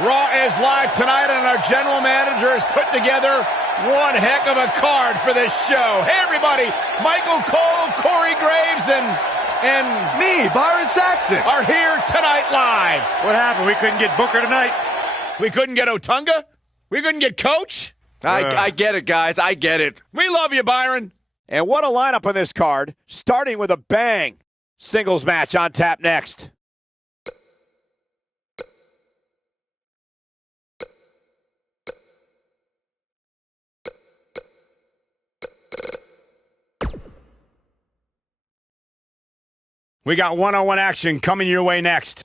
Raw is live tonight, and our general manager has put together one heck of a card for this show. Hey, everybody, Michael Cole, Corey Graves, and me, Byron Saxton, are here tonight live. What happened? We couldn't get Booker tonight? We couldn't get Otunga? We couldn't get Coach? I get it, guys. I get it. We love you, Byron. And what a lineup on this card, starting with a bang. Singles match on tap next. We got one-on-one action coming your way next.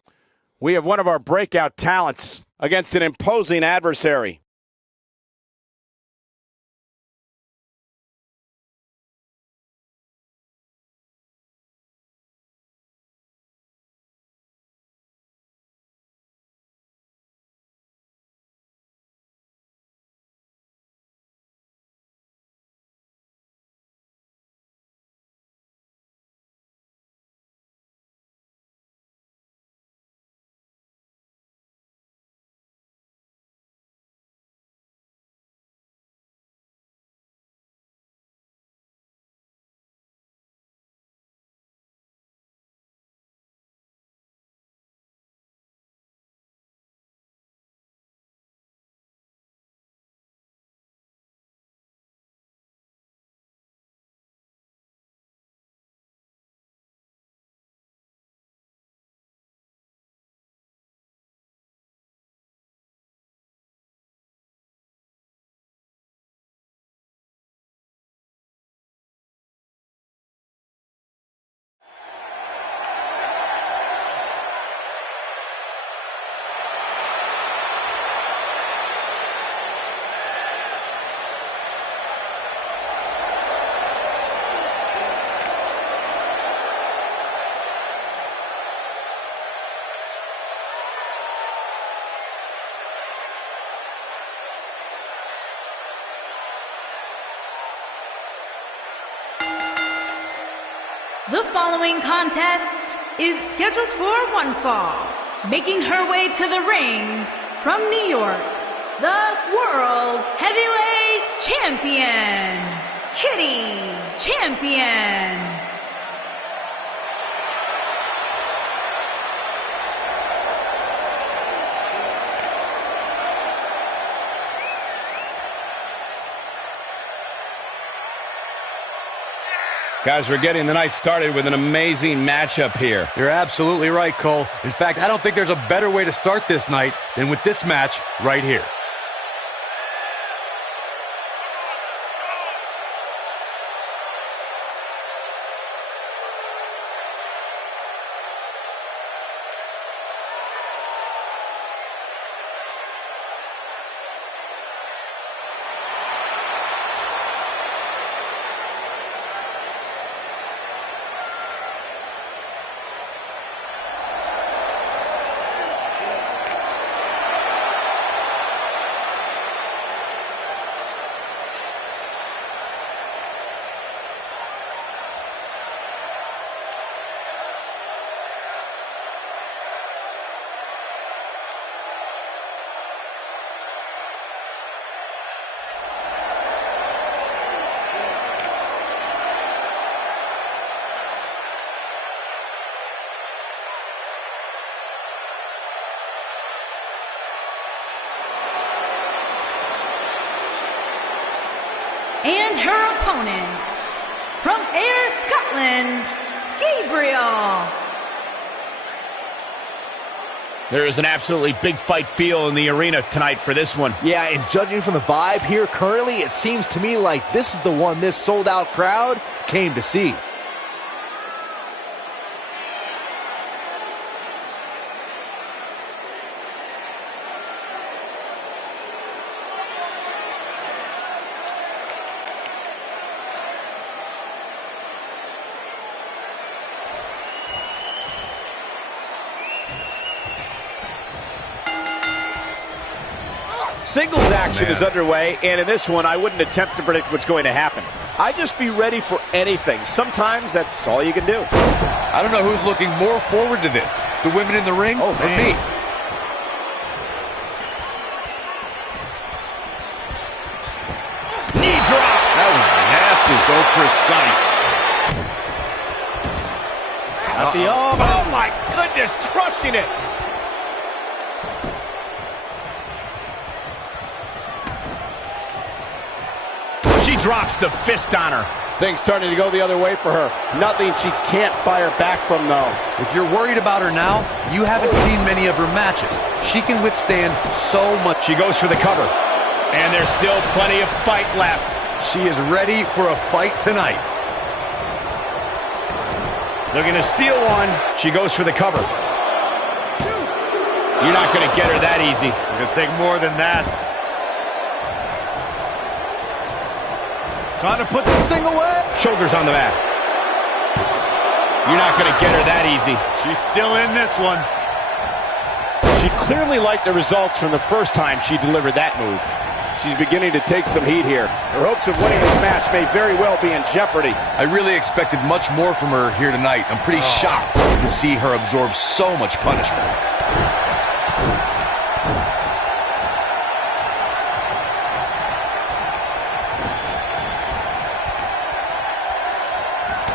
We have one of our breakout talents against an imposing adversary. The following contest is scheduled for one fall. Making her way to the ring from New York, the World Heavyweight Champion, Kitty Champion. Guys, we're getting the night started with an amazing matchup here. You're absolutely right, Cole. In fact, I don't think there's a better way to start this night than with this match right here. And her opponent, from Ayr, Scotland, Gabriel. There is an absolutely big fight feel in the arena tonight for this one. Yeah, and judging from the vibe here currently, it seems to me like this is the one this sold-out crowd came to see. Singles action is underway, and in this one, I wouldn't attempt to predict what's going to happen. I'd just be ready for anything. Sometimes that's all you can do. I don't know who's looking more forward to this, the women in the ring or me. So precise. At the arm. Oh my goodness, crushing it. She drops the fist on her. Things starting to go the other way for her. Nothing she can't fire back from, though. If you're worried about her now, you haven't seen many of her matches. She can withstand so much. She goes for the cover. And there's still plenty of fight left. She is ready for a fight tonight. Looking to steal one. She goes for the cover. You're not going to get her that easy. It's going to take more than that. Trying to put this thing away. Shoulders on the mat. You're not going to get her that easy. She's still in this one. She clearly liked the results from the first time she delivered that move. She's beginning to take some heat here. Her hopes of winning this match may very well be in jeopardy. I really expected much more from her here tonight. I'm pretty shocked to see her absorb so much punishment.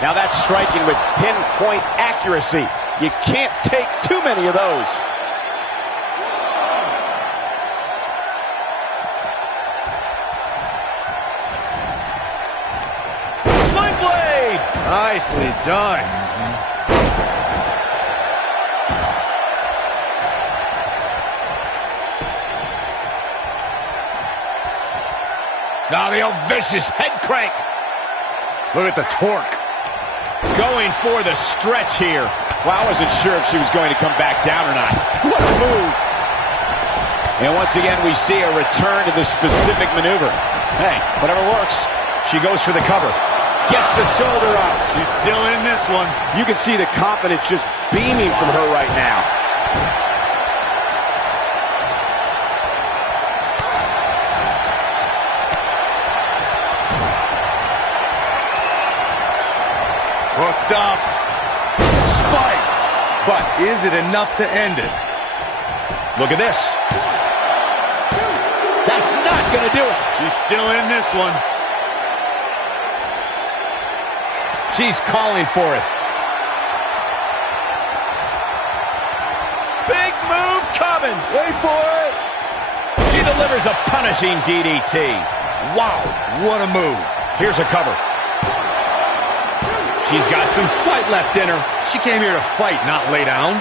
Now that's striking with pinpoint accuracy. You can't take too many of those. Sling blade! Nicely done. Now the old vicious head crank. Look at the torque. Going for the stretch here. Well, I wasn't sure if she was going to come back down or not. What a move. And once again, we see a return to the specific maneuver. Hey, whatever works. She goes for the cover. Gets the shoulder up. She's still in this one. You can see the confidence just beaming from her right now. Hooked up. Spiked. But is it enough to end it? Look at this. That's not going to do it. She's still in this one. She's calling for it. Big move coming. Wait for it. She delivers a punishing DDT. Wow. What a move. Here's a cover. She's got some fight left in her. She came here to fight, not lay down.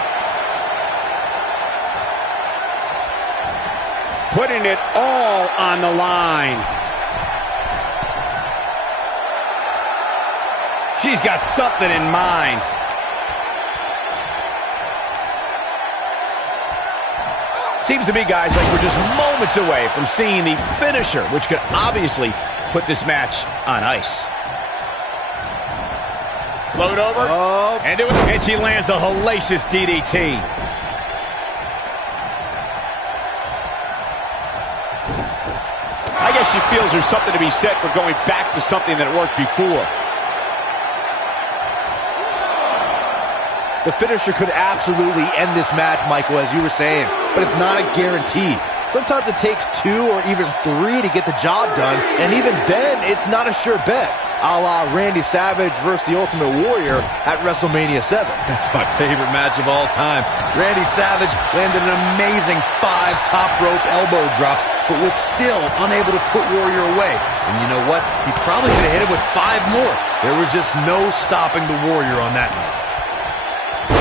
Putting it all on the line. She's got something in mind. Seems to me, guys, like we're just moments away from seeing the finisher, which could obviously put this match on ice. Float over. Oh. And she lands a hellacious DDT. I guess she feels there's something to be said for going back to something that worked before. The finisher could absolutely end this match, Michael, as you were saying, but it's not a guarantee. Sometimes it takes 2 or even 3 to get the job done, and even then, it's not a sure bet. A la Randy Savage versus the Ultimate Warrior at WrestleMania 7. That's my favorite match of all time. Randy Savage landed an amazing 5 top rope elbow drops, but was still unable to put Warrior away. And you know what? He probably could have hit him with 5 more. There was just no stopping the Warrior on that night.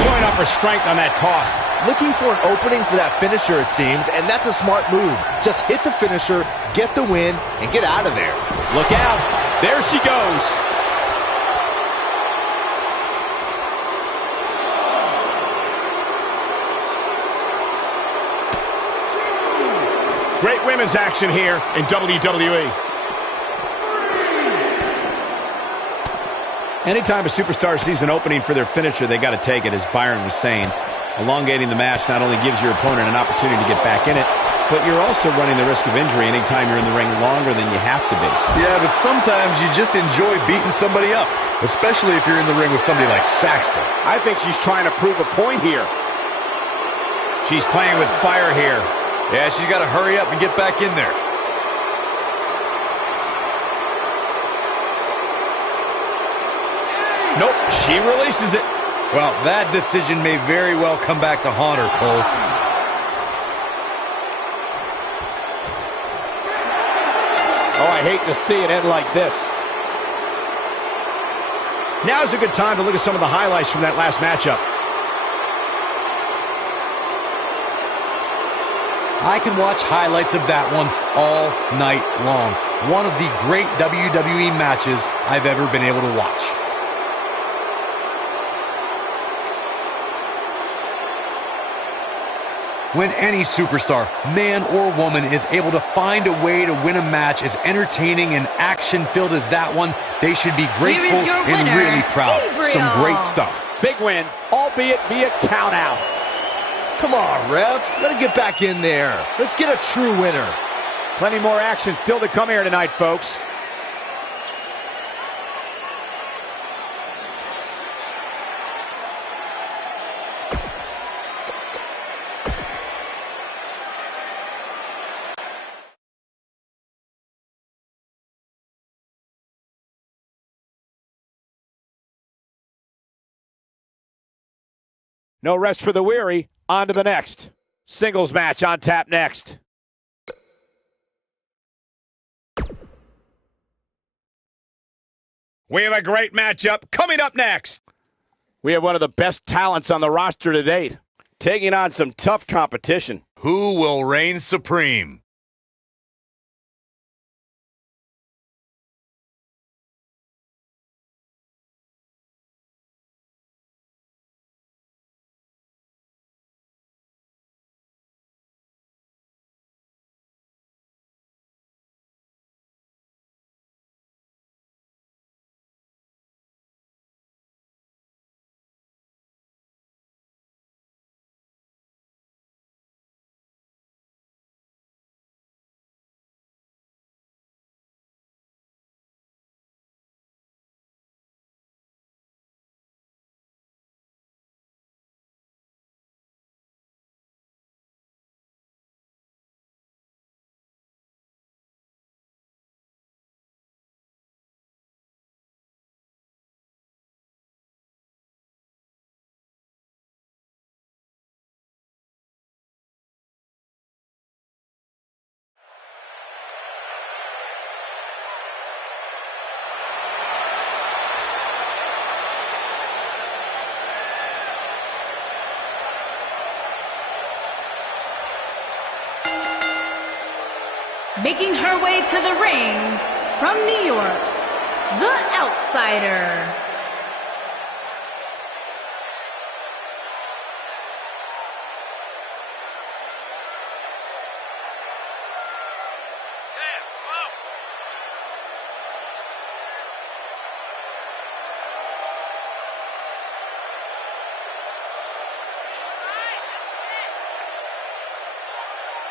Showing up her strength on that toss. Looking for an opening for that finisher, it seems, and that's a smart move. Just hit the finisher, get the win, and get out of there. Look out. There she goes. Great women's action here in WWE. Anytime a superstar sees an opening for their finisher, they got to take it, as Byron was saying. Elongating the match not only gives your opponent an opportunity to get back in it, but you're also running the risk of injury anytime you're in the ring longer than you have to be. Yeah, but sometimes you just enjoy beating somebody up, especially if you're in the ring with somebody like Saxton. I think she's trying to prove a point here. She's playing with fire here. Yeah, she's got to hurry up and get back in there. Nope, she releases it. Well, that decision may very well come back to haunt her, Cole. Oh, I hate to see it end like this. Now's a good time to look at some of the highlights from that last matchup. I can watch highlights of that one all night long. One of the great WWE matches I've ever been able to watch. When any superstar, man or woman, is able to find a way to win a match as entertaining and action-filled as that one, they should be grateful and really proud. Gabriel. Some great stuff. Big win, albeit via countout. Come on, ref. Let it get back in there. Let's get a true winner. Plenty more action still to come here tonight, folks. No rest for the weary. On to the next. Singles match on tap next. We have a great matchup coming up next. We have one of the best talents on the roster to date, taking on some tough competition. Who will reign supreme? Making her way to the ring from New York, the Outsider.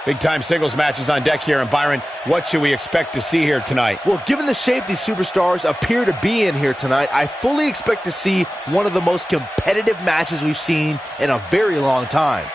Big-time singles matches on deck here. And Byron, what should we expect to see here tonight? Well, given the shape these superstars appear to be in here tonight, I fully expect to see one of the most competitive matches we've seen in a very long time.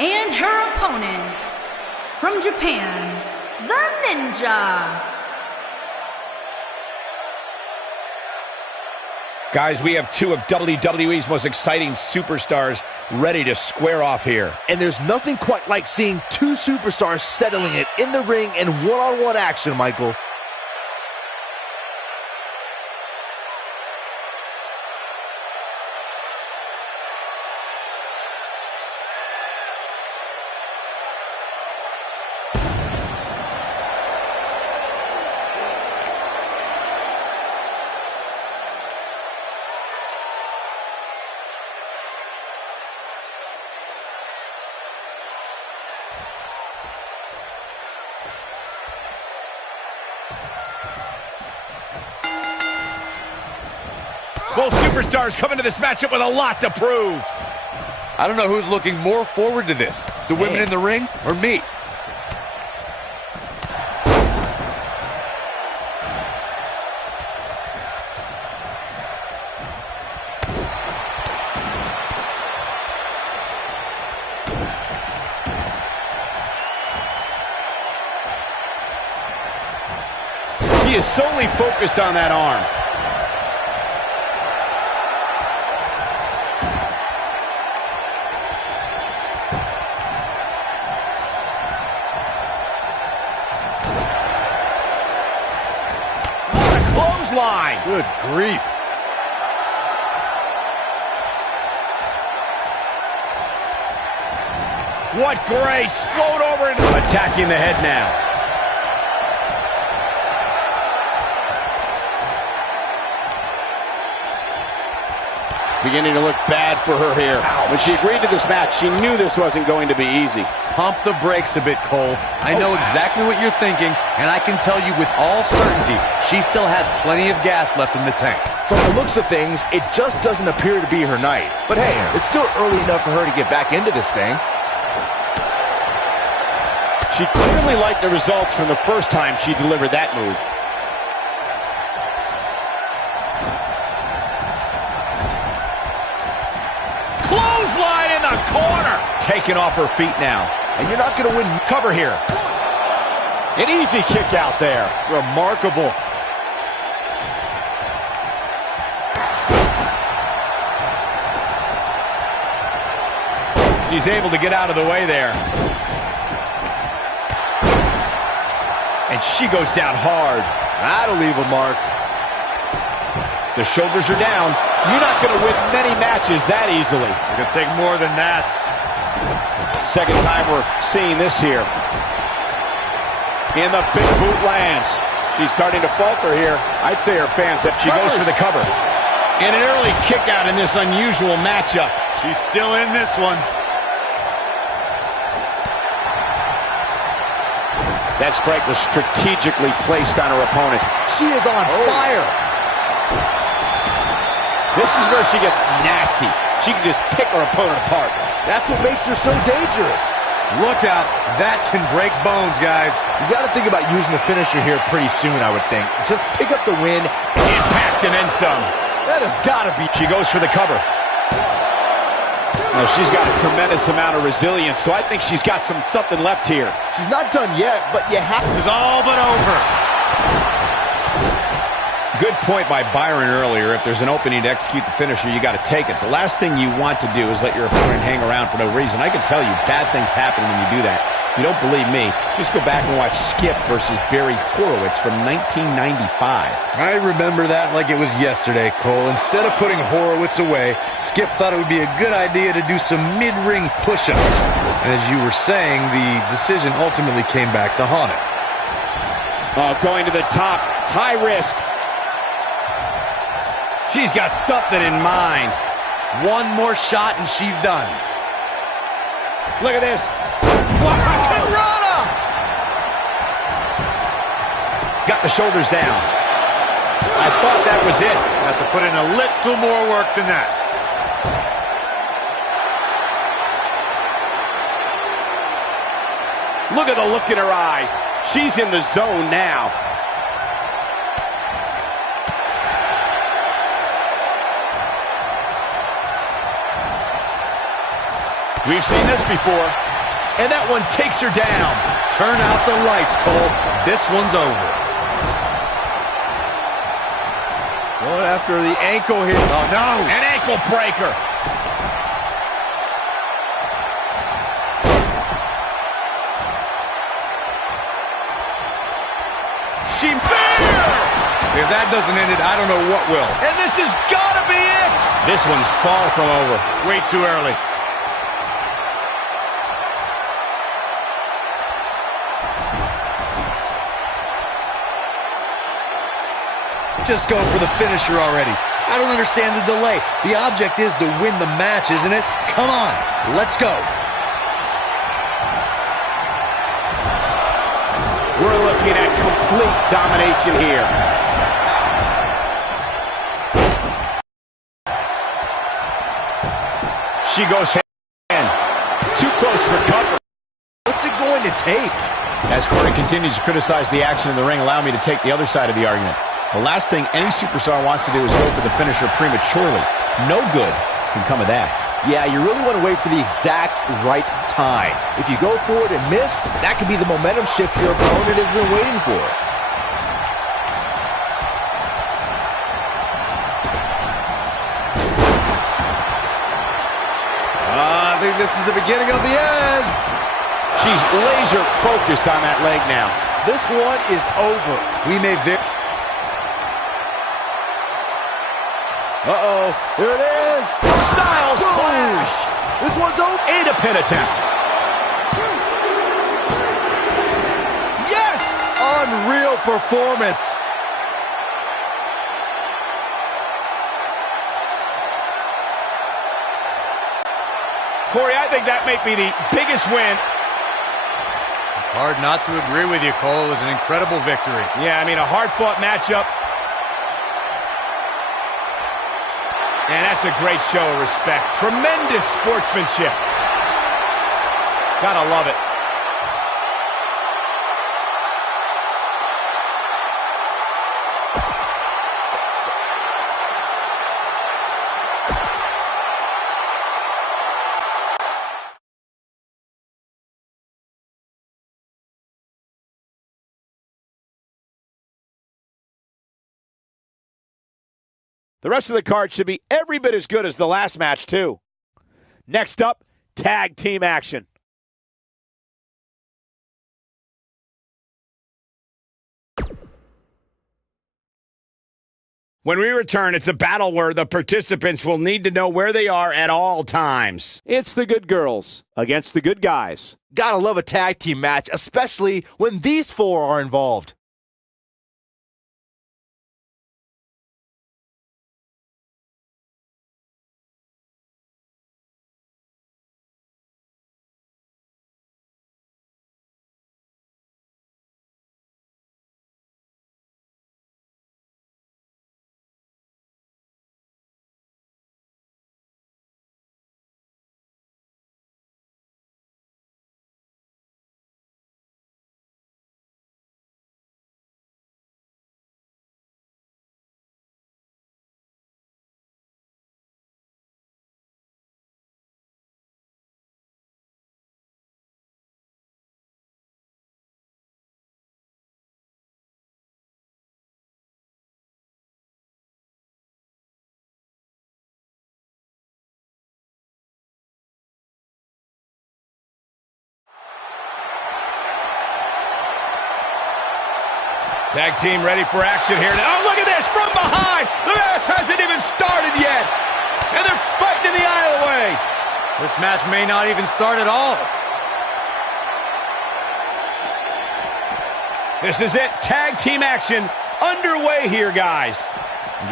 And her opponent, from Japan, the Ninja. Guys, we have two of WWE's most exciting superstars ready to square off here. And there's nothing quite like seeing two superstars settling it in the ring in one-on-one action, Michael. Both superstars come into this matchup with a lot to prove. I don't know who's looking more forward to this, the women in the ring or me. She is solely focused on that arm. What a clothesline! Good grief. What grace! Float over and attacking the head now. Beginning to look bad for her here. When she agreed to this match, she knew this wasn't going to be easy. Pump the brakes a bit, Cole. I know exactly what you're thinking, and I can tell you with all certainty, she still has plenty of gas left in the tank. From the looks of things, it just doesn't appear to be her night. But hey, it's still early enough for her to get back into this thing. She clearly liked the results from the first time she delivered that move. Clothesline in the corner. Taken off her feet now. And you're not going to win. Cover here. An easy kick out there. Remarkable. She's able to get out of the way there. And she goes down hard. That'll leave a mark. The shoulders are down. You're not going to win many matches that easily. It's going to take more than that. Second time we're seeing this here. And the big boot lands. She's starting to falter here. I'd say her fans that She goes for the cover. And an early kick out in this unusual matchup. She's still in this one. That strike was strategically placed on her opponent. She is on fire. This is where she gets nasty. She can just pick her opponent apart. That's what makes her so dangerous. Look out. That can break bones, guys. You got to think about using the finisher here pretty soon, I would think. Just pick up the win. Impact and then some. That has got to be. She goes for the cover. Now, she's got a tremendous amount of resilience, so I think she's got something left here. She's not done yet, but you have. This is all but over. Good point by Byron earlier. If there's an opening to execute the finisher, you got to take it. The last thing you want to do is let your opponent hang around for no reason. I can tell you bad things happen when you do that. If you don't believe me, just go back and watch Skip versus Barry Horowitz from 1995. I remember that like it was yesterday, Cole. Instead of putting Horowitz away, Skip thought it would be a good idea to do some mid-ring push-ups. And as you were saying, the decision ultimately came back to haunt it. Going to the top, high risk. She's got something in mind. One more shot and she's done. Look at this. Rana! Got the shoulders down. I thought that was it. Have to put in a little more work than that. Look at the look in her eyes. She's in the zone now. We've seen this before. And that one takes her down. Turn out the lights, Cole. This one's over. Going after the ankle here. Oh, no. An ankle breaker. She If that doesn't end it, I don't know what will. And this has got to be it. This one's far from over. Way too early. Just go for the finisher already. I don't understand the delay. The object is to win the match, isn't it? Come on, let's go. We're looking at complete domination here. She goes in. Too close for cover. What's it going to take? As Corey continues to criticize the action in the ring, allow me to take the other side of the argument. The last thing any superstar wants to do is go for the finisher prematurely. No good can come of that. Yeah, you really want to wait for the exact right time. If you go for it and miss, that could be the momentum shift your opponent has been waiting for. I think this is the beginning of the end. She's laser focused on that leg now. This one is over. We may Uh-oh, there it is. Styles Clash. This one's over. And a pin attempt. Yes! Unreal performance. Corey, I think that may be the biggest win. It's hard not to agree with you, Cole. It was an incredible victory. Yeah, I mean, a hard-fought matchup. And that's a great show of respect. Tremendous sportsmanship. Gotta love it. The rest of the card should be every bit as good as the last match, too. Next up, tag team action. When we return, it's a battle where the participants will need to know where they are at all times. It's the good girls against the good guys. Gotta love a tag team match, especially when these four are involved. Tag team ready for action here. Oh, look at this from behind. The match hasn't even started yet. And they're fighting in the aisleway. This match may not even start at all. This is it. Tag team action underway here, guys.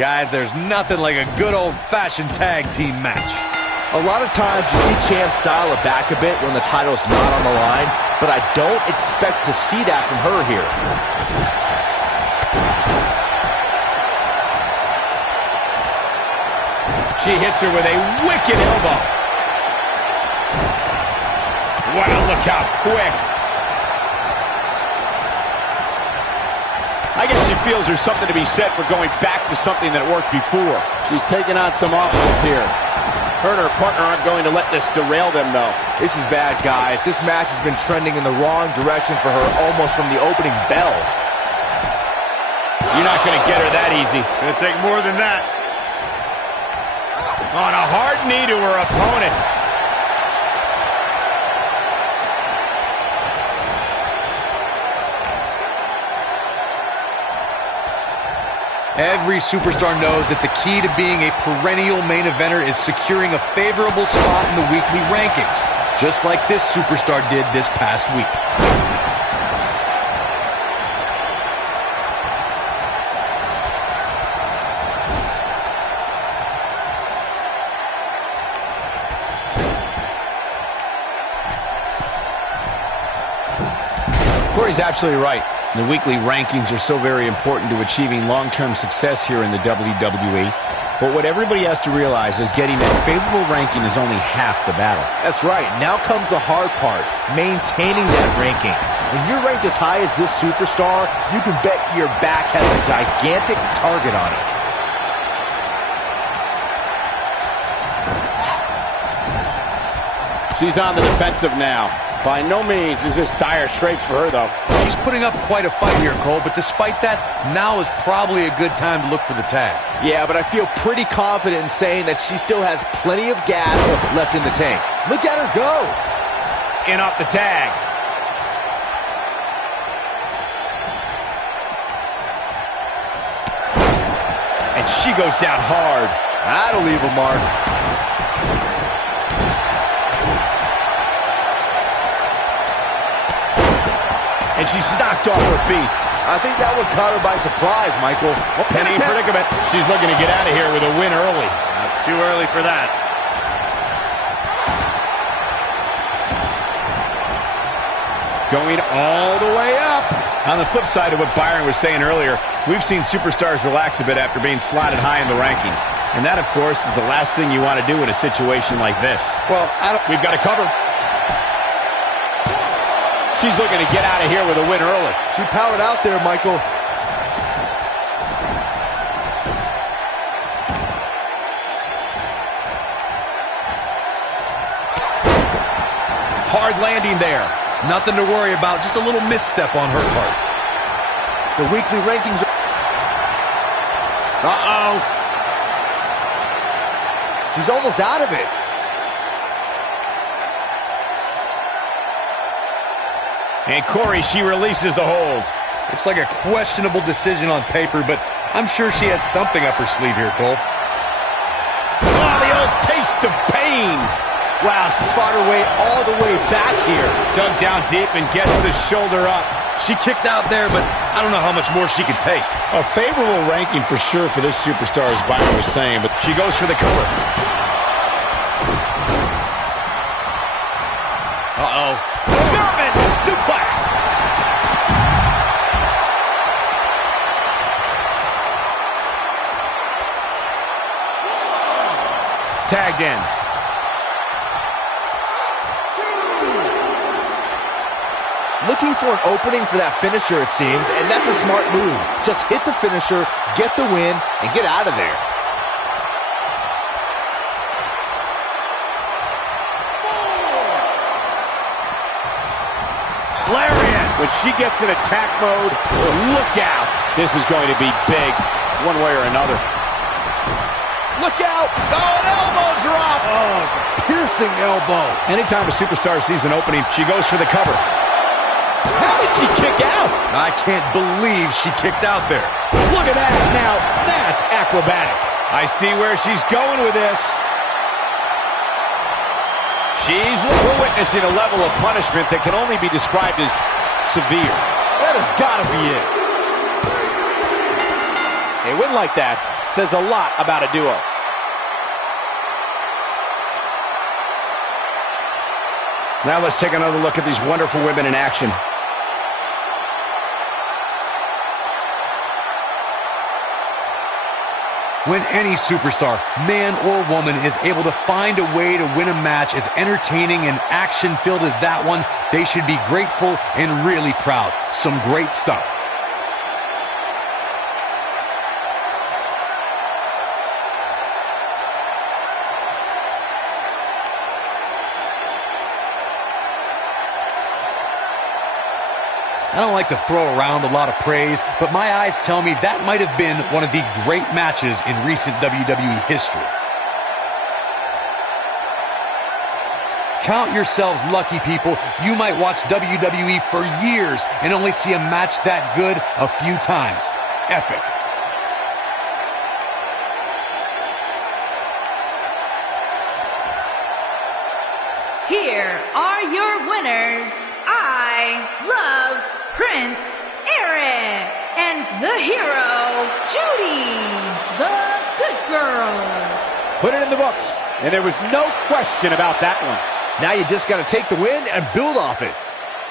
Guys, there's nothing like a good old-fashioned tag team match. A lot of times you see champs dial it back a bit when the title's not on the line, but I don't expect to see that from her here. She hits her with a wicked elbow. Wow, look how quick. I guess she feels there's something to be said for going back to something that worked before. She's taking on some offense here. Her and her partner aren't going to let this derail them, though. This is bad, guys. This match has been trending in the wrong direction for her almost from the opening bell. You're not going to get her that easy. Gonna take more than that. On a hard knee to her opponent. Every superstar knows that the key to being a perennial main eventer is securing a favorable spot in the weekly rankings, just like this superstar did this past week. Corey's absolutely right. The weekly rankings are so very important to achieving long-term success here in the WWE. But what everybody has to realize is getting that favorable ranking is only half the battle. That's right. Now comes the hard part, maintaining that ranking. When you're ranked as high as this superstar, you can bet your back has a gigantic target on it. She's on the defensive now. By no means is this dire straits for her, though. She's putting up quite a fight here, Cole, but despite that, now is probably a good time to look for the tag. Yeah, but I feel pretty confident in saying that she still has plenty of gas left in the tank. Look at her go. In off the tag. And she goes down hard. That'll leave a mark. And she's knocked off her feet. I think that one caught her by surprise, Michael. Penny predicament. She's looking to get out of here with a win early. Not too early for that. Going all the way up. On the flip side of what Byron was saying earlier, we've seen superstars relax a bit after being slotted high in the rankings. And that, of course, is the last thing you want to do in a situation like this. Well, We've got to cover. she's looking to get out of here with a win early. She powered out there, Michael. Hard landing there. Nothing to worry about, just a little misstep on her part. The weekly rankings are... Uh-oh. She's almost out of it. And Corey, she releases the hold. Looks like a questionable decision on paper, but I'm sure she has something up her sleeve here, Cole. Oh, the old taste of pain. Wow, she's fought her way all the way back here. Dug down deep and gets the shoulder up. She kicked out there, but I don't know how much more she can take. A favorable ranking for sure for this superstar, as Byron was saying, but she goes for the cover. Uh-oh. German suplex. Tagged in. Looking for an opening for that finisher, it seems, and that's a smart move. Just hit the finisher, get the win, and get out of there. Lariat. When she gets in attack mode, look out. This is going to be big, one way or another. Look out. Oh, an elbow drop. Oh, it's a piercing elbow. Anytime a superstar sees an opening, she goes for the cover. How did she kick out? I can't believe she kicked out there. Look at that. Now, that's acrobatic. I see where she's going with this. We're witnessing a level of punishment that can only be described as severe. That has got to be it. A win like that says a lot about a duo. Now let's take another look at these wonderful women in action. When any superstar, man or woman, is able to find a way to win a match as entertaining and action-filled as that one, they should be grateful and really proud. Some great stuff. I don't like to throw around a lot of praise, but my eyes tell me that might have been one of the great matches in recent WWE history. Count yourselves lucky, people. You might watch WWE for years and only see a match that good a few times. Epic. Here are your winners. I love Prince Eric and the hero Judy, the good girl. Put it in the books, and there was no question about that one. Now you just got to take the win and build off it.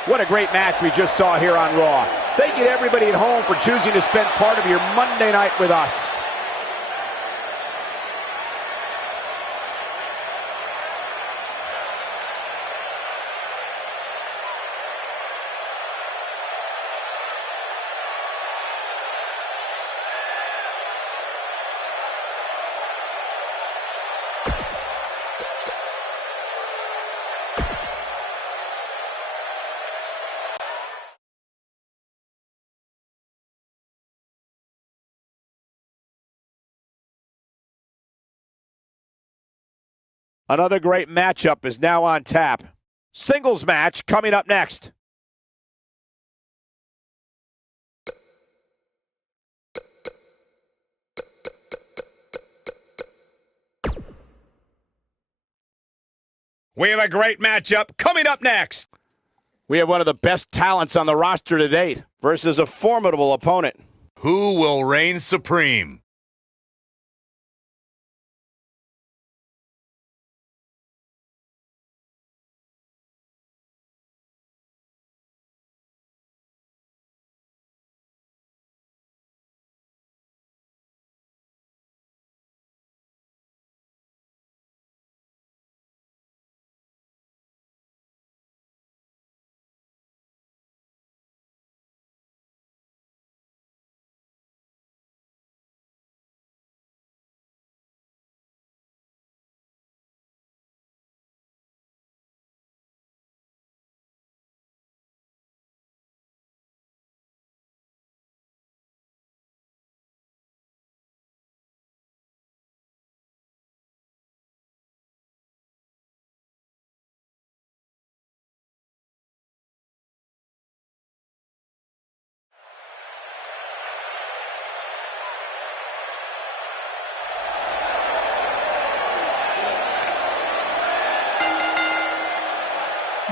What a great match we just saw here on Raw. Thank you to everybody at home for choosing to spend part of your Monday night with us. Another great matchup is now on tap. Singles match coming up next. We have a great matchup coming up next. We have one of the best talents on the roster to date versus a formidable opponent. Who will reign supreme?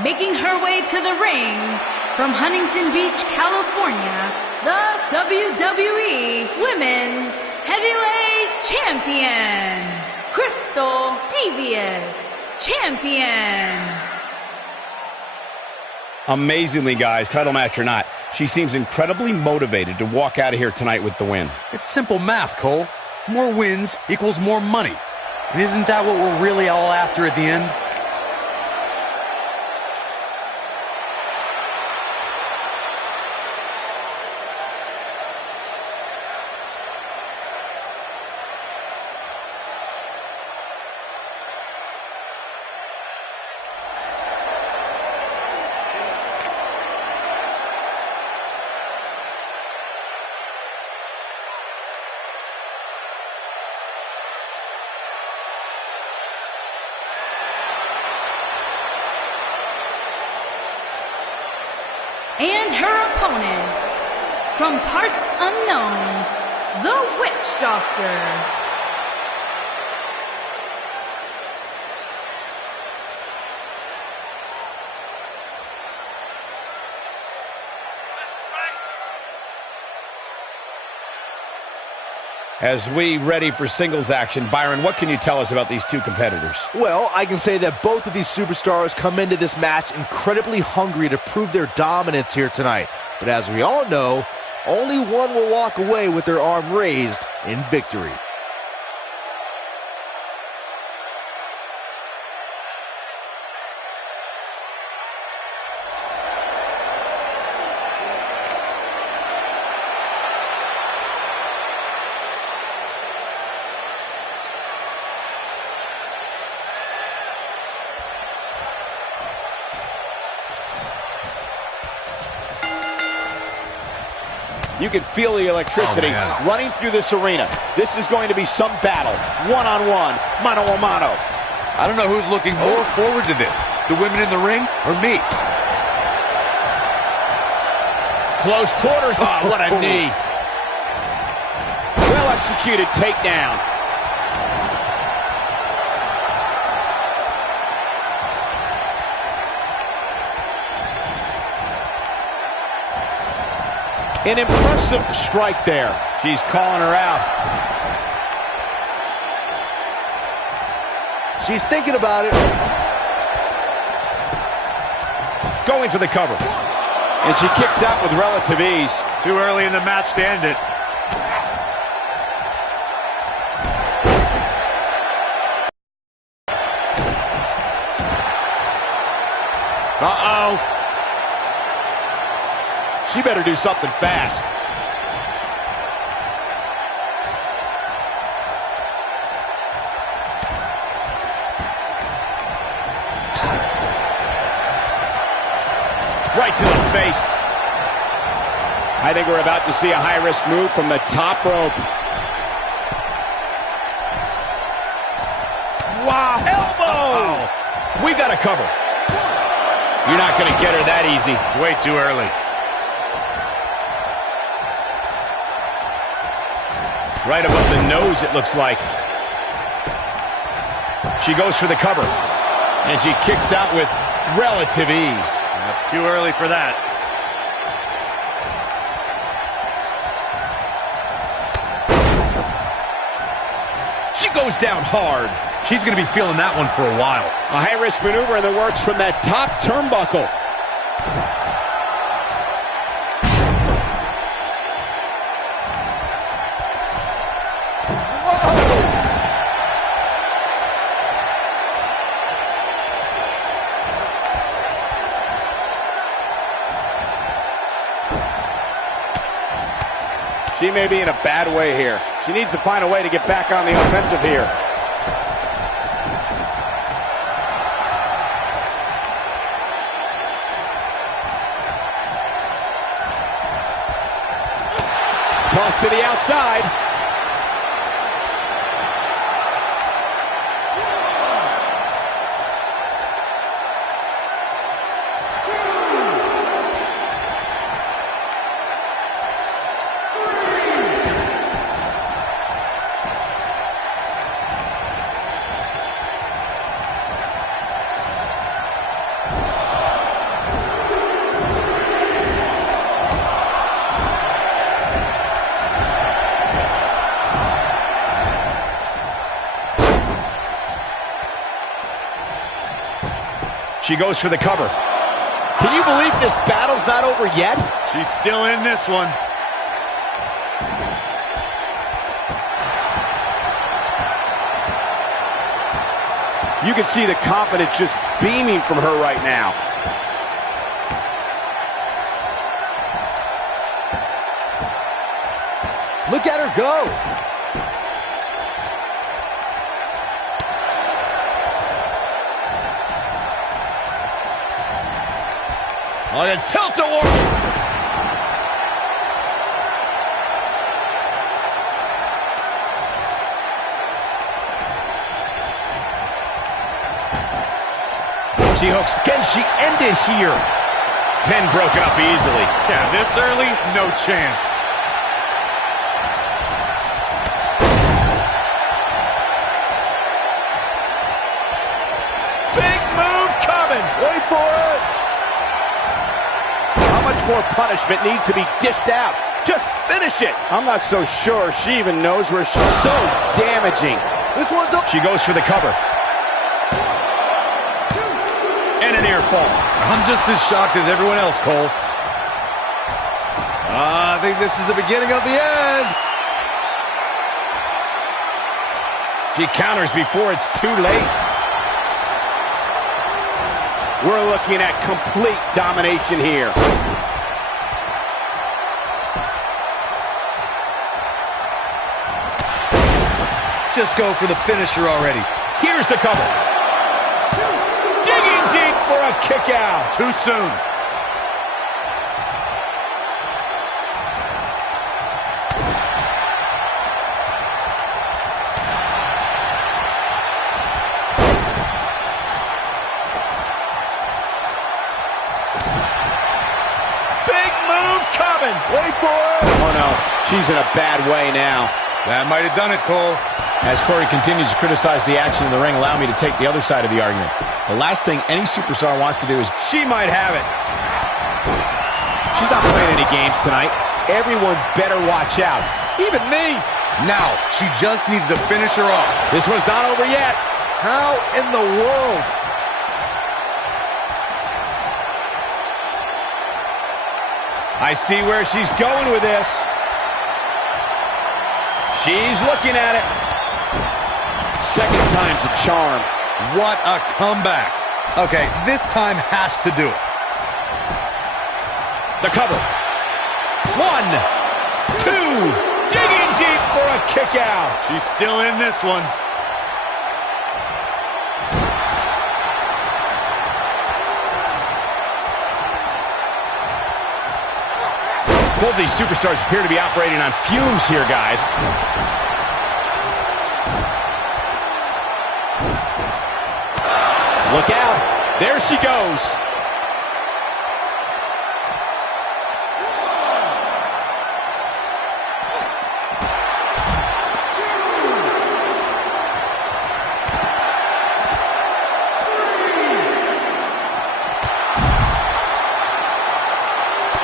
Making her way to the ring from Huntington Beach, California, the WWE Women's Heavyweight Champion, Crystal Devious Champion. Amazingly, guys, title match or not, she seems incredibly motivated to walk out of here tonight with the win. It's simple math, Cole. More wins equals more money. And isn't that what we're really all after at the end? And her opponent, from parts unknown, the Witch Doctor. As we ready for singles action, Byron, what can you tell us about these two competitors? Well, I can say that both of these superstars come into this match incredibly hungry to prove their dominance here tonight. But as we all know, only one will walk away with their arm raised in victory. You can feel the electricity running through this arena. This is going to be some battle. One-on-one, mano-a-mano. I don't know who's looking more forward to this, the women in the ring or me. Close quarters. Oh, what a knee. Well-executed takedown. An impressive strike there. She's calling her out. She's thinking about it. Going for the cover. And she kicks out with relative ease. Too early in the match to end it. Uh-oh. She better do something fast. Right to the face. I think we're about to see a high-risk move from the top rope. Wow. Elbow! We got a cover. You're not going to get her that easy. It's way too early. Right above the nose, it looks like. She goes for the cover. And she kicks out with relative ease. That's too early for that. She goes down hard. She's going to be feeling that one for a while. A high-risk maneuver in the works from that top turnbuckle. She may be in a bad way here. She needs to find a way to get back on the offensive here. Toss to the outside. She goes for the cover. Can you believe this battle's not over yet? She's still in this one. You can see the confidence just beaming from her right now. Look at her go. On a tilt-a-war. She hooks. Can she end it here? Pin broken up easily. Yeah, this early, no chance. Big move coming. Wait for it. How much more punishment needs to be dished out? Just finish it. I'm not so sure she even knows where she's so damaging. This one's up. She goes for the cover. And a near fall. I'm just as shocked as everyone else, Cole. I think this is the beginning of the end. She counters before it's too late. We're looking at complete domination here. Just go for the finisher already. Here's the cover. Digging deep for a kick out. Too soon. Big move coming. Wait for it. Oh, no. She's in a bad way now. That might have done it, Cole. As Corey continues to criticize the action in the ring, allow me to take the other side of the argument. The last thing any superstar wants to do is... She might have it. She's not playing any games tonight. Everyone better watch out. Even me. Now, she just needs to finish her off. This one's not over yet. How in the world? I see where she's going with this. She's looking at it. Second time's a charm. What a comeback. Okay, this time has to do it. The cover. 1, 2, digging deep for a kick out. She's still in this one. Both these superstars appear to be operating on fumes here, guys. Look out. There she goes.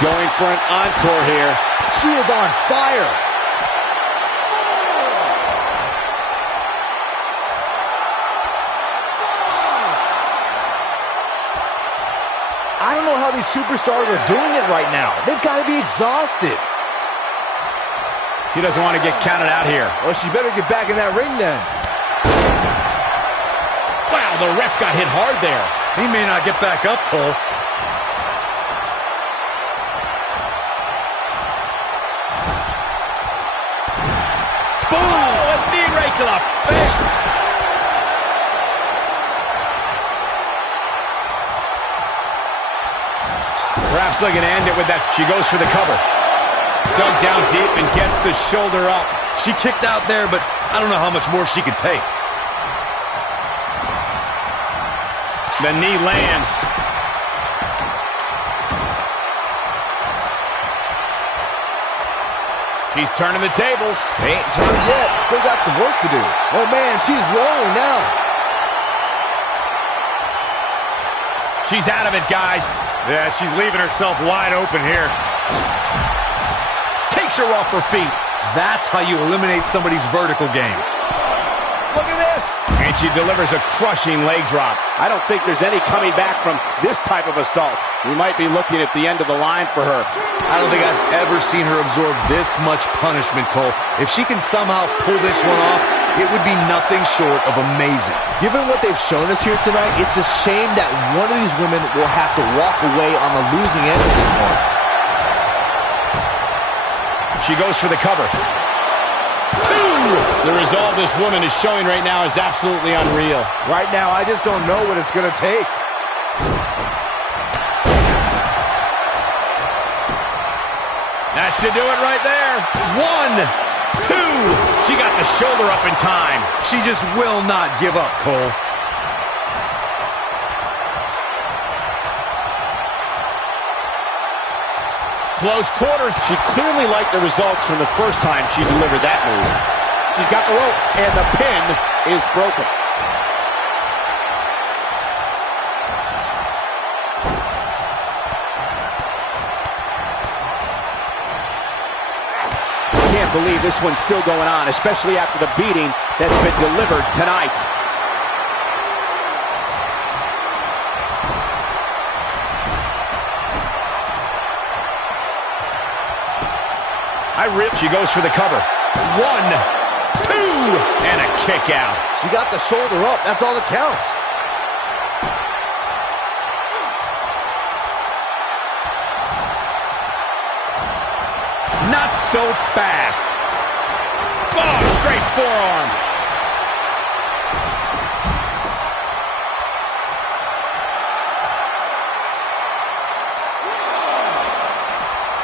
Going for an encore here. She is on fire. I don't know how these superstars are doing it right now. They've got to be exhausted. She doesn't want to get counted out here. Well, she better get back in that ring then. Wow, the ref got hit hard there. He may not get back up, Cole. Boom! A knee right to the face. Perhaps looking to end it with that. She goes for the cover. Dug down deep and gets the shoulder up. She kicked out there, but I don't know how much more she could take. The knee lands. She's turning the tables. Ain't turned yet. Still got some work to do. Oh, man, she's rolling now. She's out of it, guys. Yeah, she's leaving herself wide open here. Takes her off her feet. That's how you eliminate somebody's vertical game. Look at this. And she delivers a crushing leg drop. I don't think there's any coming back from this type of assault. We might be looking at the end of the line for her. I don't think I've ever seen her absorb this much punishment, Cole. If she can somehow pull this one off, it would be nothing short of amazing. Given what they've shown us here tonight, it's a shame that one of these women will have to walk away on the losing end of this one. She goes for the cover. The resolve this woman is showing right now is absolutely unreal. Right now, I just don't know what it's going to take. That should do it right there. 1, 2. She got the shoulder up in time. She just will not give up, Cole. Close quarters. She clearly liked the results from the first time she delivered that move. She's got the ropes, and the pin is broken. Can't believe this one's still going on, especially after the beating that's been delivered tonight. She goes for the cover. 1, 2, and a kick out. She got the shoulder up. That's all that counts. Not so fast. Oh, straight forearm.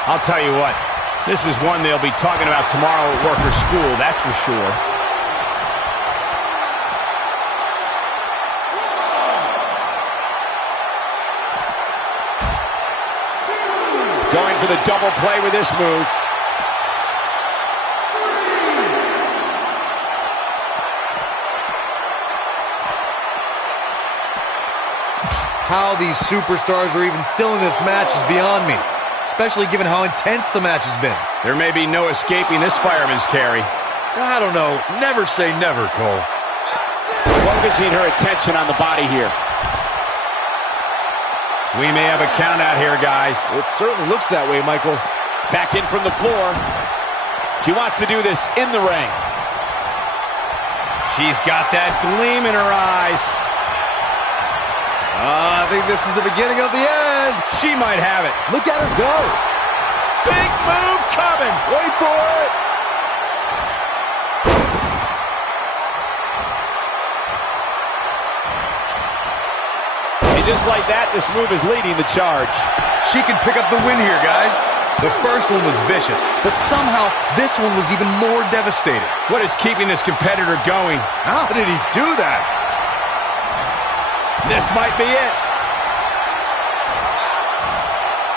I'll tell you what. This is one they'll be talking about tomorrow at work or school, that's for sure. Going for the double play with this move. How these superstars are even still in this match is beyond me. Especially given how intense the match has been. There may be no escaping this fireman's carry. I don't know. Never say never, Cole. Focusing her attention on the body here. We may have a count out here, guys. It certainly looks that way, Michael. Back in from the floor. She wants to do this in the ring. She's got that gleam in her eyes. I think this is the beginning of the end. She might have it. Look at her go. Big move coming. Wait for it. And just like that, this move is leading the charge. She can pick up the win here, guys. The first one was vicious, but somehow this one was even more devastating. What is keeping this competitor going? How did he do that? This might be it.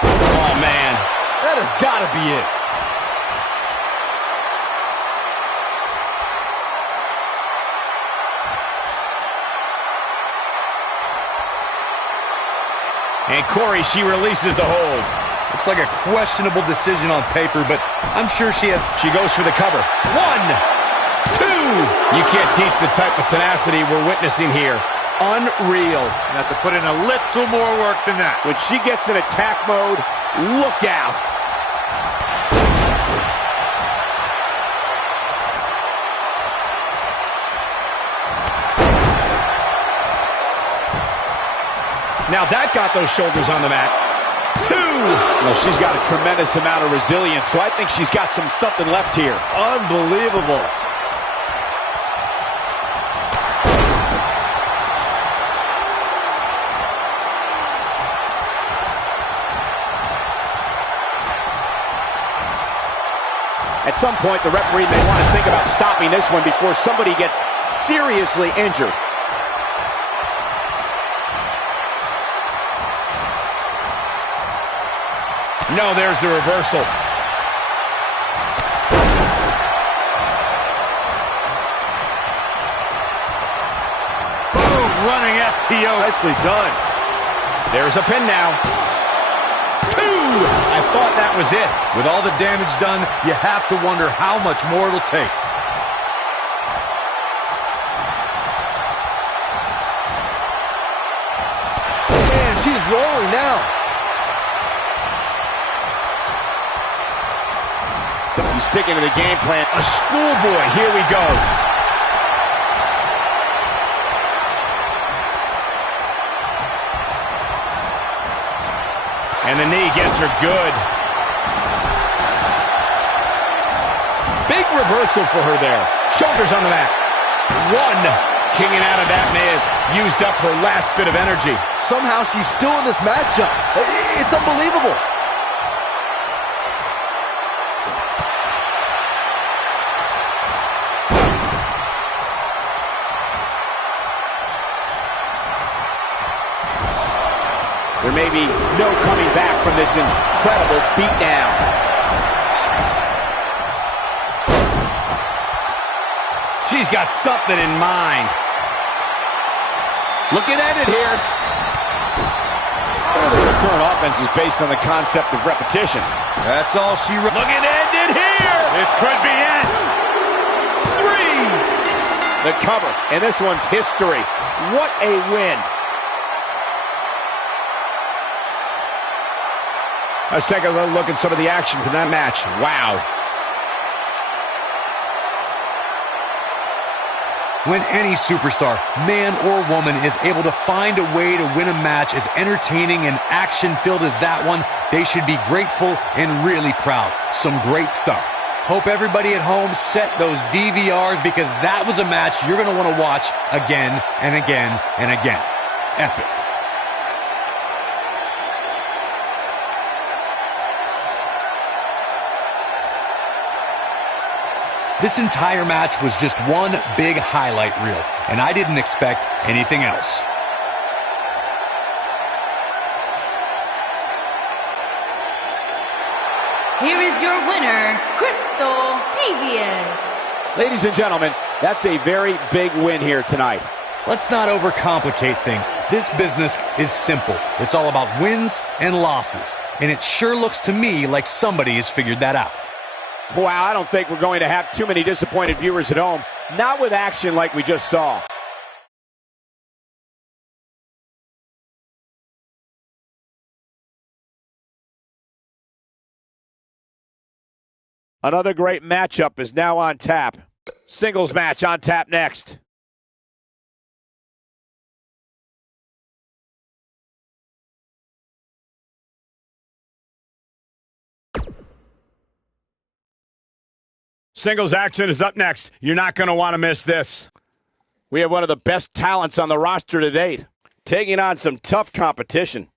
Oh, man. That has got to be it. And Corey, she releases the hold. Looks like a questionable decision on paper, but I'm sure she goes for the cover. 1, 2. You can't teach the type of tenacity we're witnessing here. Unreal. You have to put in a little more work than that. When she gets in attack mode, look out. Now that got those shoulders on the mat. 2. Well, she's got a tremendous amount of resilience, so I think she's got something left here. Unbelievable. At some point, the referee may want to think about stopping this one before somebody gets seriously injured. No, there's the reversal. Boom, running STO. Nicely done. There's a pin now. 2. I thought that was it. With all the damage done, you have to wonder how much more it'll take. Man, she's rolling now. He's sticking to the game plan. A schoolboy. Here we go. And the knee gets her good. Big reversal for her there. Shoulders on the mat. 1. Kicking out of that may have used up her last bit of energy. Somehow she's still in this matchup. It's unbelievable. There may be no coming back from this incredible beatdown. She's got something in mind. Looking at it here. The current offense is based on the concept of repetition. That's all she... Looking to end it here. This could be it. 3. The cover, and this one's history. What a win. Let's take a little look at some of the action from that match. Wow. When any superstar, man or woman, is able to find a way to win a match as entertaining and action-filled as that one, they should be grateful and really proud. Some great stuff. Hope everybody at home set those DVRs, because that was a match you're going to want to watch again and again and again. Epic. This entire match was just one big highlight reel, and I didn't expect anything else. Here is your winner, Crystal Devious. Ladies and gentlemen, that's a very big win here tonight. Let's not overcomplicate things. This business is simple. It's all about wins and losses, and it sure looks to me like somebody has figured that out. Wow, I don't think we're going to have too many disappointed viewers at home. Not with action like we just saw. Another great matchup is now on tap. Singles match on tap next. Singles action is up next. You're not going to want to miss this. We have one of the best talents on the roster to date, taking on some tough competition.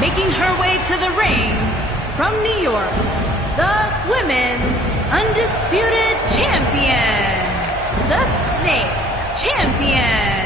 making her way to the ring from New York, the Women's Undisputed Champion, the Snake Champion.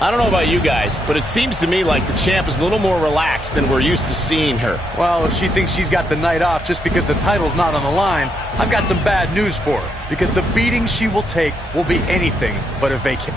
I don't know about you guys, but it seems to me like the champ is a little more relaxed than we're used to seeing her. Well, if she thinks she's got the night off just because the title's not on the line, I've got some bad news for her. Because the beating she will take will be anything but a vacant.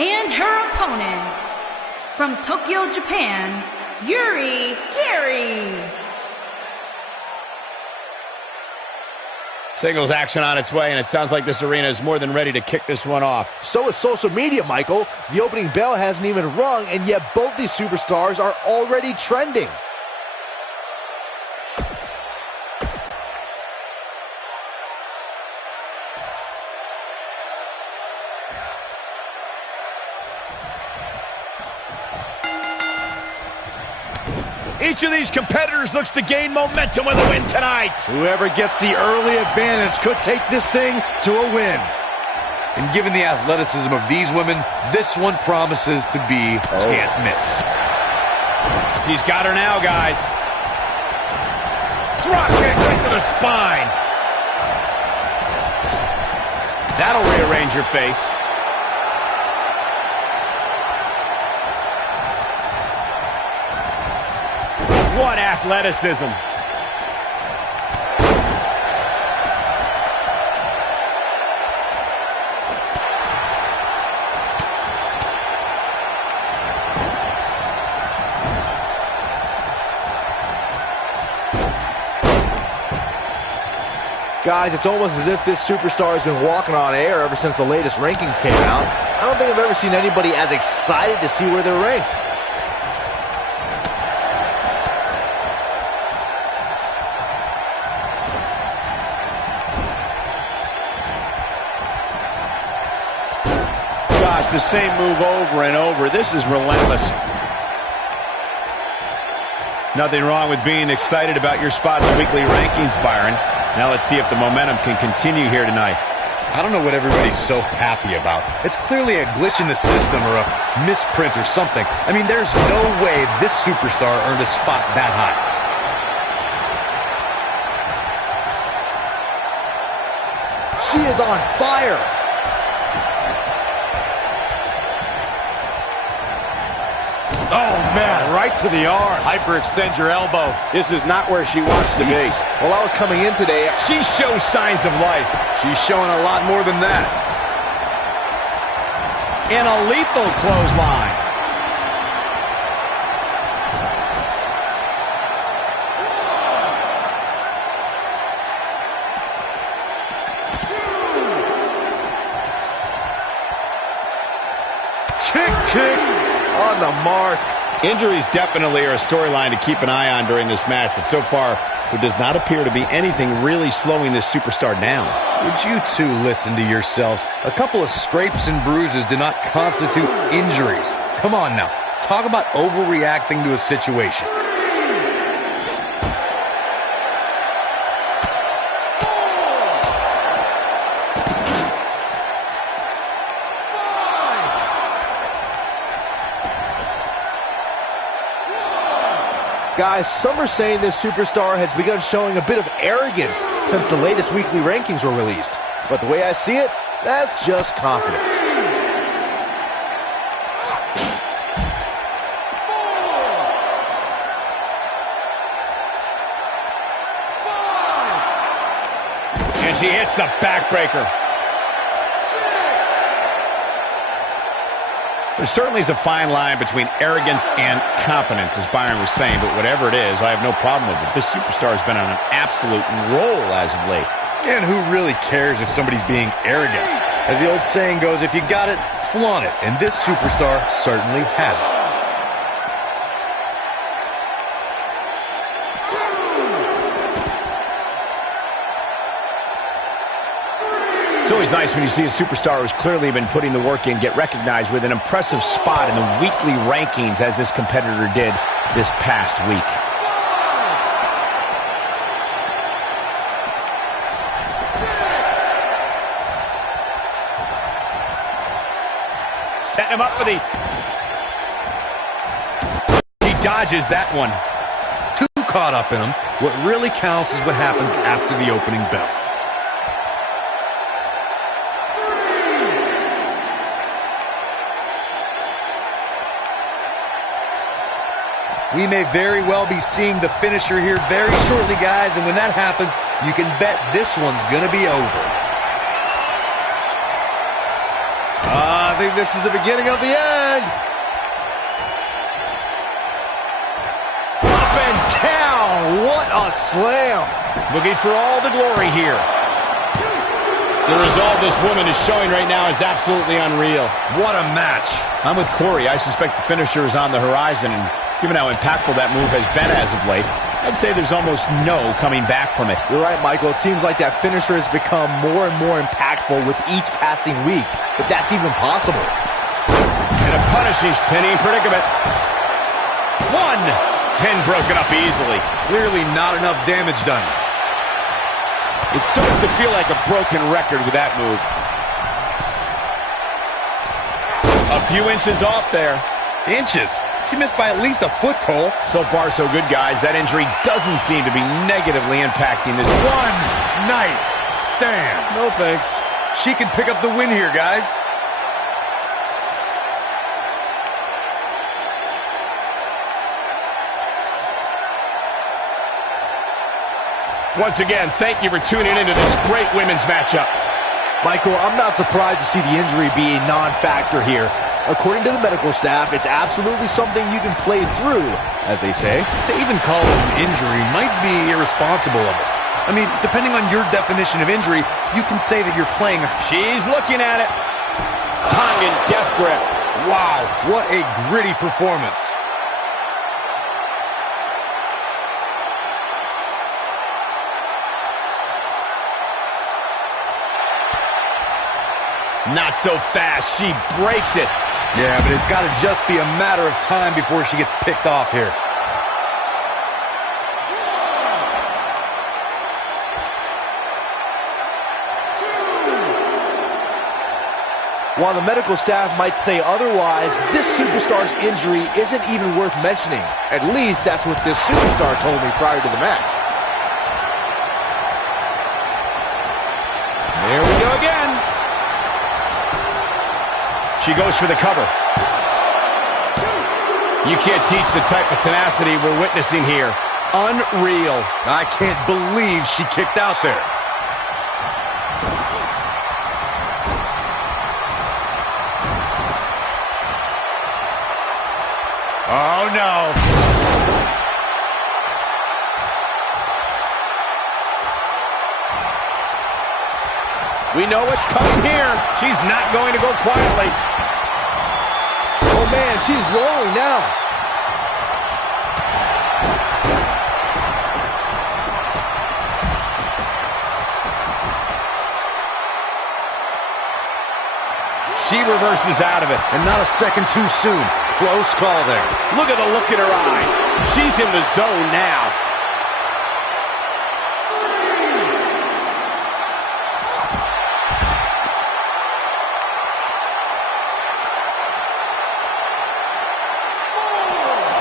And her opponent, from Tokyo, Japan, Yuri Gary. Singles action on its way, and it sounds like this arena is more than ready to kick this one off. So is social media, Michael. The opening bell hasn't even rung, and yet both these superstars are already trending. Each of these competitors looks to gain momentum with a win tonight. Whoever gets the early advantage could take this thing to a win. And given the athleticism of these women, this one promises to be can't miss. He's got her now, guys. Drop kick right to the spine. That'll rearrange your face. What athleticism. Guys, it's almost as if this superstar has been walking on air ever since the latest rankings came out. I don't think I've ever seen anybody as excited to see where they're ranked. Gosh, the same move over and over. This is relentless. Nothing wrong with being excited about your spot in the weekly rankings, Byron. Now let's see if the momentum can continue here tonight. I don't know what everybody's so happy about. It's clearly a glitch in the system or a misprint or something. I mean, there's no way this superstar earned a spot that high. She is on fire. Oh, man, right to the arm. Hyperextend your elbow. This is not where she wants to be. Well, I was coming in today. She shows signs of life. She's showing a lot more than that. And a lethal clothesline. Kick on the mark. Injuries definitely are a storyline to keep an eye on during this match, but so far there does not appear to be anything really slowing this superstar down. Would you two listen to yourselves? A couple of scrapes and bruises do not constitute injuries. Come on now. Talk about overreacting to a situation. Guys, some are saying this superstar has begun showing a bit of arrogance since the latest weekly rankings were released. But the way I see it, that's just confidence. And she hits the backbreaker. There certainly is a fine line between arrogance and confidence, as Byron was saying, but whatever it is, I have no problem with it. This superstar has been on an absolute roll as of late. And who really cares if somebody's being arrogant? As the old saying goes, if you got it, flaunt it. And this superstar certainly has it. It's always nice when you see a superstar who's clearly been putting the work in get recognized with an impressive spot in the weekly rankings as this competitor did this past week. Setting him up for the... He dodges that one. Too caught up in him. What really counts is what happens after the opening bell. We may very well be seeing the finisher here very shortly, guys, and when that happens, you can bet this one's going to be over. I think this is the beginning of the end. Up and down. What a slam. Looking for all the glory here. The resolve this woman is showing right now is absolutely unreal. What a match. I'm with Corey. I suspect the finisher is on the horizon, and given how impactful that move has been as of late, I'd say there's almost no coming back from it. You're right, Michael. It seems like that finisher has become more and more impactful with each passing week, if that's even possible. And a punishing pinning predicament. One! Pin broken up easily. Clearly not enough damage done. It starts to feel like a broken record with that move. A few inches off there. Inches? She missed by at least a foot, Cole. So far, so good, guys. That injury doesn't seem to be negatively impacting this. One night stand. No thanks. She can pick up the win here, guys. Once again, thank you for tuning into this great women's matchup. Michael, I'm not surprised to see the injury be a non-factor here. According to the medical staff, it's absolutely something you can play through, as they say. To even call it an injury might be irresponsible of us. I mean, depending on your definition of injury, you can say that you're playing. She's looking at it. Tongue in death grip. Wow, what a gritty performance. Not so fast. She breaks it. Yeah, but it's got to just be a matter of time before she gets picked off here. While the medical staff might say otherwise, this superstar's injury isn't even worth mentioning. At least that's what this superstar told me prior to the match. There we go again. She goes for the cover. You can't teach the type of tenacity we're witnessing here. Unreal. I can't believe she kicked out there. Oh, no. We know what's coming here. She's not going to go quietly. Oh, man, she's rolling now. She reverses out of it. And not a second too soon. Close call there. Look at the look in her eyes. She's in the zone now.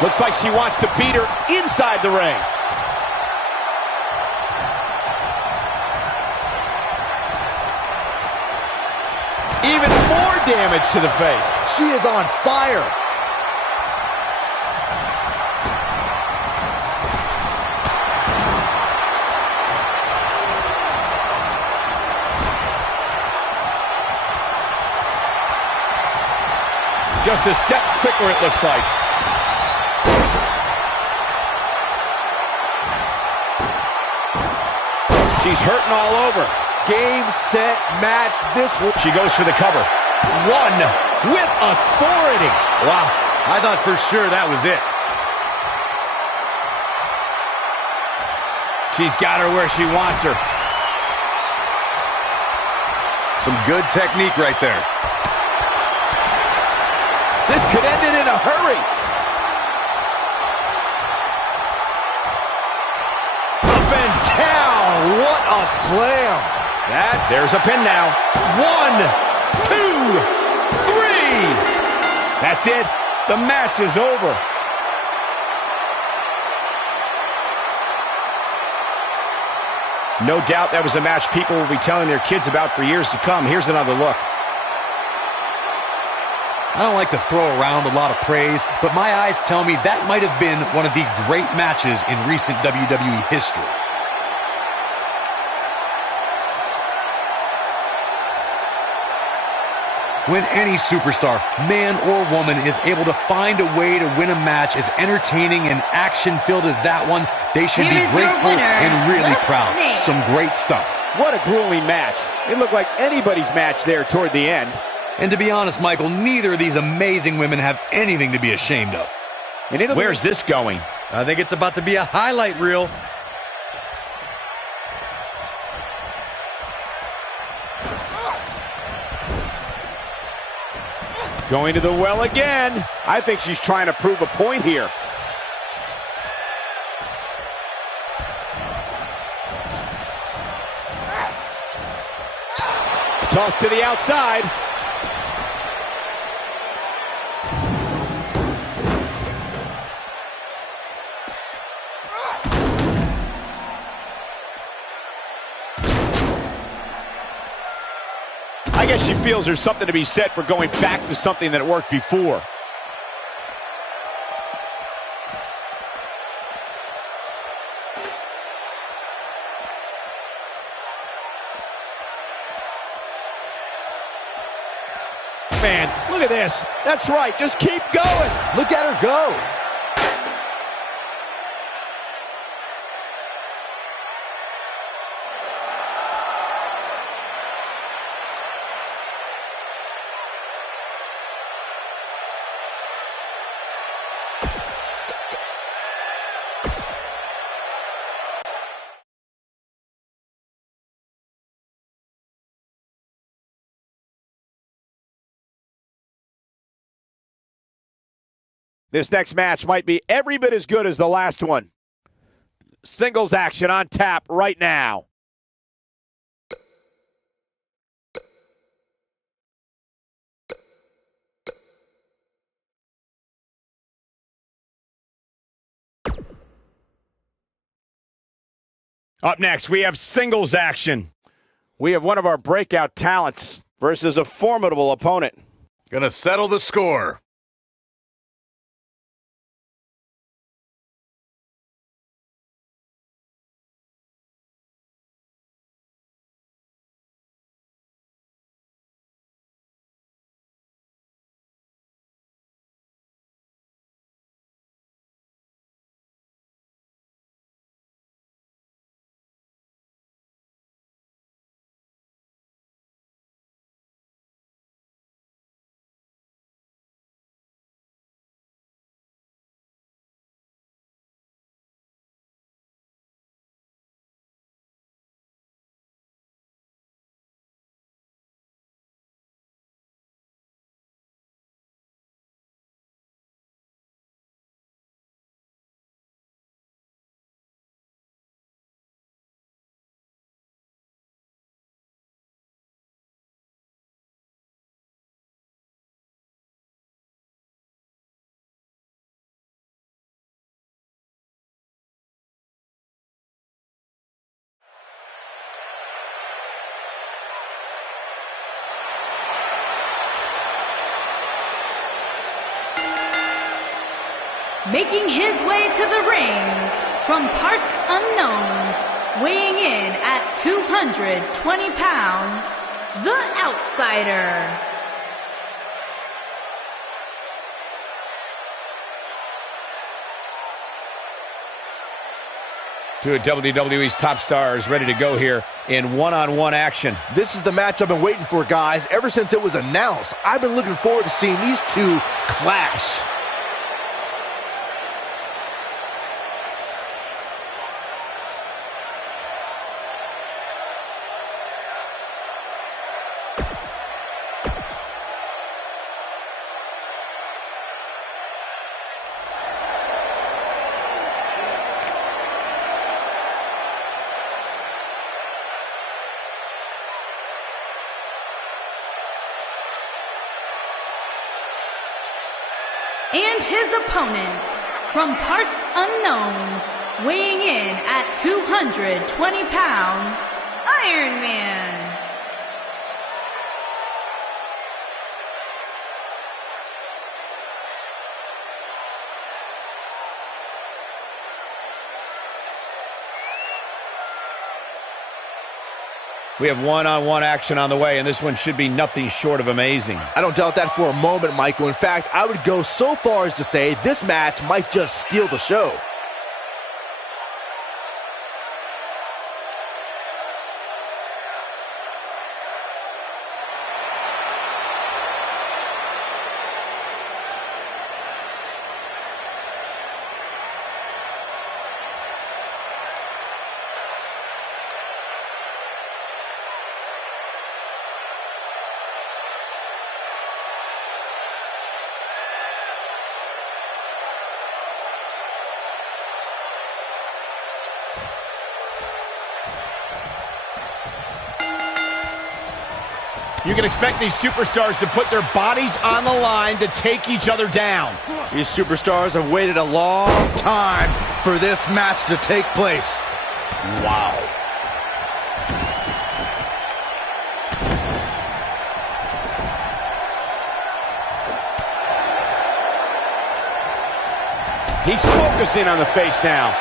Looks like she wants to beat her inside the ring. Even more damage to the face. She is on fire. Just a step quicker, it looks like. She's hurting all over. Game, set, match. This one. She goes for the cover. One with authority. Wow, I thought for sure that was it. She's got her where she wants her. Some good technique right there. This could end it in a hurry. Up and down. What a slam. There's a pin now. 1, 2, 3. That's it. The match is over. No doubt that was a match people will be telling their kids about for years to come. Here's another look. I don't like to throw around a lot of praise, but my eyes tell me that might have been one of the great matches in recent WWE history. When any superstar, man or woman, is able to find a way to win a match as entertaining and action-filled as that one, they should be grateful and really proud. Some great stuff. What a grueling match. It looked like anybody's match there toward the end. And to be honest, Michael, neither of these amazing women have anything to be ashamed of. Where's this going? I think it's about to be a highlight reel. Going to the well again. I think she's trying to prove a point here. Toss to the outside. I guess she feels there's something to be said for going back to something that worked before. Man, look at this. That's right. Just keep going. Look at her go. This next match might be every bit as good as the last one. Singles action on tap right now. Up next, we have singles action. We have one of our breakout talents versus a formidable opponent. Gonna settle the score. Making his way to the ring from parts unknown, weighing in at 220 pounds, the Outsider. Two of WWE's top stars ready to go here in one-on-one action. This is the match I've been waiting for, guys. Ever since it was announced, I've been looking forward to seeing these two clash. And his opponent, from parts unknown, weighing in at 220 pounds, Iron Man. We have one-on-one action on the way, and this one should be nothing short of amazing. I don't doubt that for a moment, Michael. In fact, I would go so far as to say this match might just steal the show. You can expect these superstars to put their bodies on the line to take each other down. These superstars have waited a long time for this match to take place. Wow. He's focusing on the face now.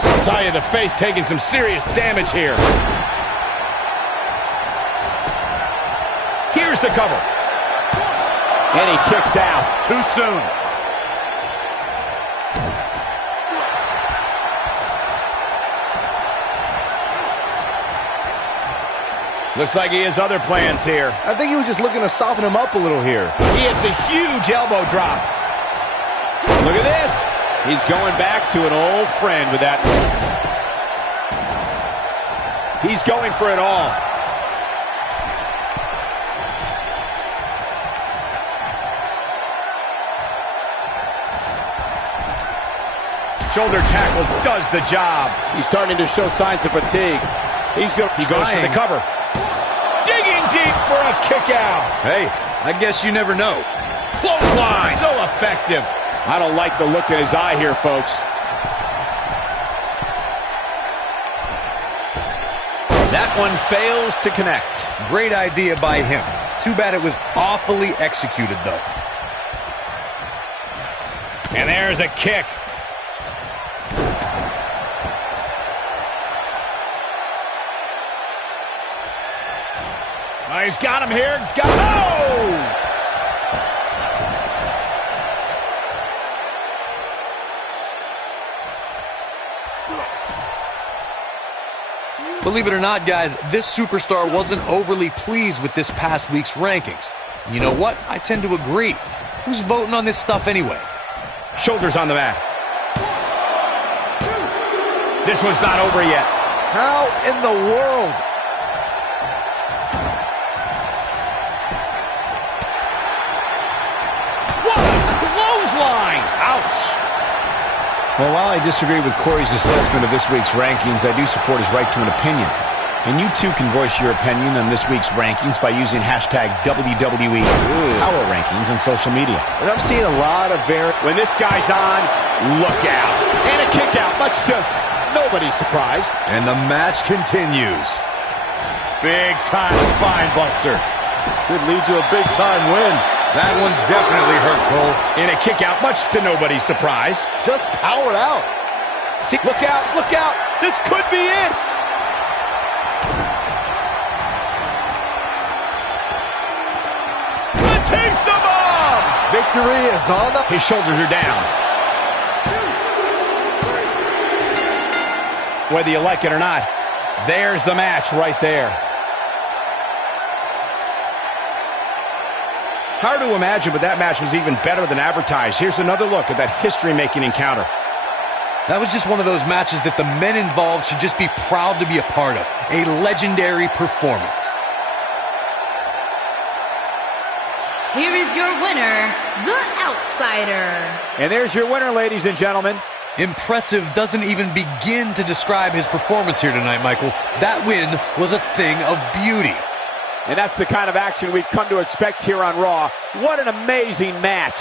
I'll tell you, the face taking some serious damage here. Here's the cover. And he kicks out too soon. Looks like he has other plans here. I think he was just looking to soften him up a little here. He hits a huge elbow drop. Look at this. He's going back to an old friend with that. He's going for it all. Shoulder tackle does the job. He's starting to show signs of fatigue. He goes for the cover. Digging deep for a kick out. Hey, I guess you never know. Clothesline. So effective. I don't like the look in his eye here, folks. That one fails to connect. Great idea by him. Too bad it was awfully executed, though. And there's a kick. Oh, he's got him here. He's got him. Oh! Believe it or not, guys, this superstar wasn't overly pleased with this past week's rankings. You know what? I tend to agree. Who's voting on this stuff anyway? Shoulders on the mat. This one's not over yet. How in the world? What a clothesline! Ouch! Well, while I disagree with Corey's assessment of this week's rankings, I do support his right to an opinion. And you too can voice your opinion on this week's rankings by using hashtag WWE Power Rankings on social media. And I'm seeing a lot of When this guy's on, look out. And a kick out, much to nobody's surprise. And the match continues. Big time spine buster. Could lead to a big-time win. That one definitely hurt, Cole. In a kick out, much to nobody's surprise. Just powered out. See, look out, look out. This could be it. The taste of bomb. Victory is on the... His shoulders are down. Whether you like it or not, there's the match right there. Hard to imagine, but that match was even better than advertised. Here's another look at that history-making encounter. That was just one of those matches that the men involved should just be proud to be a part of. A legendary performance. Here is your winner, The Outsider. And there's your winner, ladies and gentlemen. Impressive doesn't even begin to describe his performance here tonight, Michael. That win was a thing of beauty. And that's the kind of action we've come to expect here on Raw. What an amazing match.